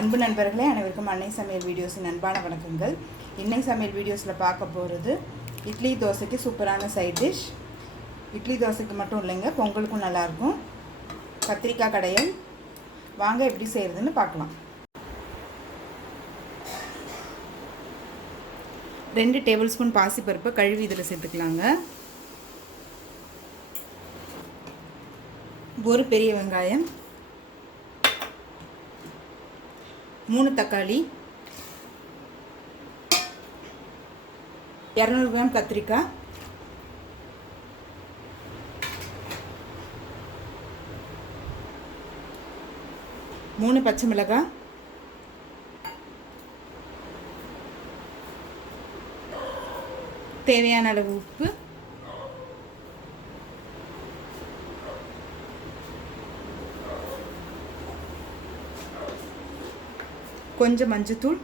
அன்பு நண்பர்களே, அனைவருக்கும் அன்னை சமையல் வீடியோஸின் அன்பான வணக்கங்கள். இன்னை சமையல் வீடியோஸில் பார்க்க போகிறது இட்லி தோசைக்கு சூப்பரான சைட் டிஷ். இட்லி தோசைக்கு மட்டும் இல்லைங்க, பொங்கலுக்கும் நல்லாயிருக்கும். கத்திரிக்காய் கடையல். வாங்க எப்படி செய்கிறதுன்னு பார்க்கலாம். 2 டேபிள் ஸ்பூன் பாசிப்பருப்பை கழுவி இதில் சேர்த்துக்கலாங்க. 1 பெரிய வெங்காயம், 3 தக்காளி, 200 கிராம் கத்திரிக்காய், 3 பச்சை மிளகாய், தேவையான அளவு உப்பு, கொஞ்சம் மஞ்சத்தூள்,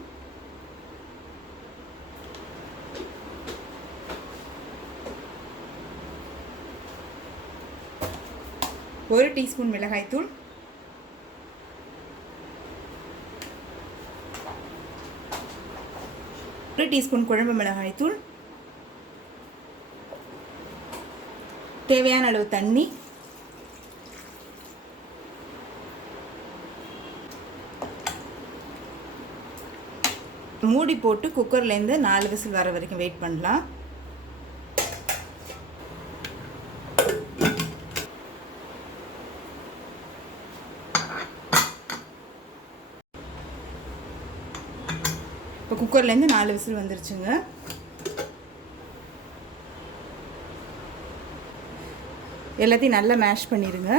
ஒரு டீஸ்பூன் மிளகாய்த்தூள், ஒரு டீஸ்பூன் குழம்பு மிளகாய்த்தூள், தேவையான அளவு தண்ணி, மூடி போட்டு குக்கர்லேருந்து 4 விசில் வர வரைக்கும் வெயிட் பண்ணலாம். இப்போ குக்கர்லேருந்து 4 விசில் வந்துருச்சுங்க. எல்லாத்தையும் நல்லா மேஷ் பண்ணிடுங்க.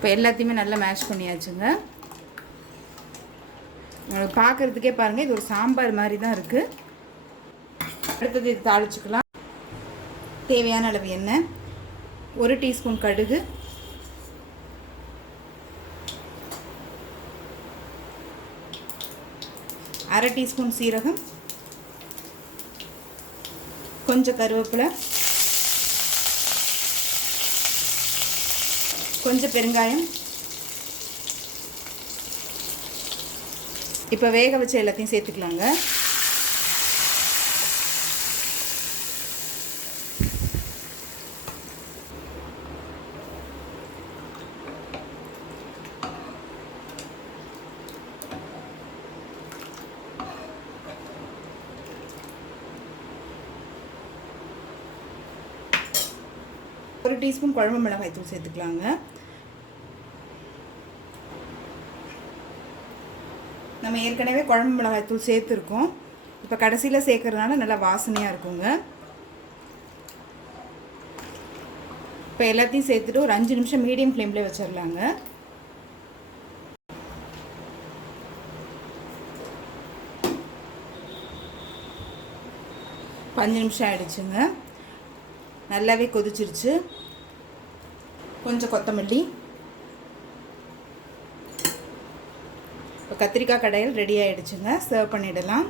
இப்போ எல்லாத்தையுமே நல்லா மேஷ் பண்ணியாச்சுங்க. பார்க்குறதுக்கே பாருங்கள், இது ஒரு சாம்பார் மாதிரி தான் இருக்குது. அடுத்தது இது தாளிச்சுக்கலாம். தேவையான அளவு எண்ணெய், 1 டீஸ்பூன் கடுகு, 1/2 டீஸ்பூன் சீரகம், கொஞ்சம் கருவேப்பிலை, கொஞ்சம் பெருங்காயம். இப்போ வேக வச்ச எல்லாத்தையும் சேர்த்துக்கலாங்க. ஒரு டீஸ்பூன் குழம்பு மிளகாய்த்தூள் சேர்த்துக்கலாங்க. நம்ம ஏற்கனவே குழம்பு மிளகாய்த்தூள் சேர்த்துருக்கோம். இப்போ கடைசியில் சேர்க்கறதுனால நல்லா வாசனையாக இருக்குங்க. இப்போ எல்லாத்தையும் சேர்த்துட்டு ஒரு 5 நிமிஷம் மீடியம் ஃப்ளேமில் வச்சிடலாங்க. இப்போ 5 நிமிஷம் ஆகிடுச்சுங்க. நல்லாவே கொதிச்சிருச்சு. கொஞ்சம் கொத்தமல்லி. இப்போ கத்திரிக்காய் கடையல் ரெடி ஆகிடுச்சுங்க. சர்வ் பண்ணிடலாம்.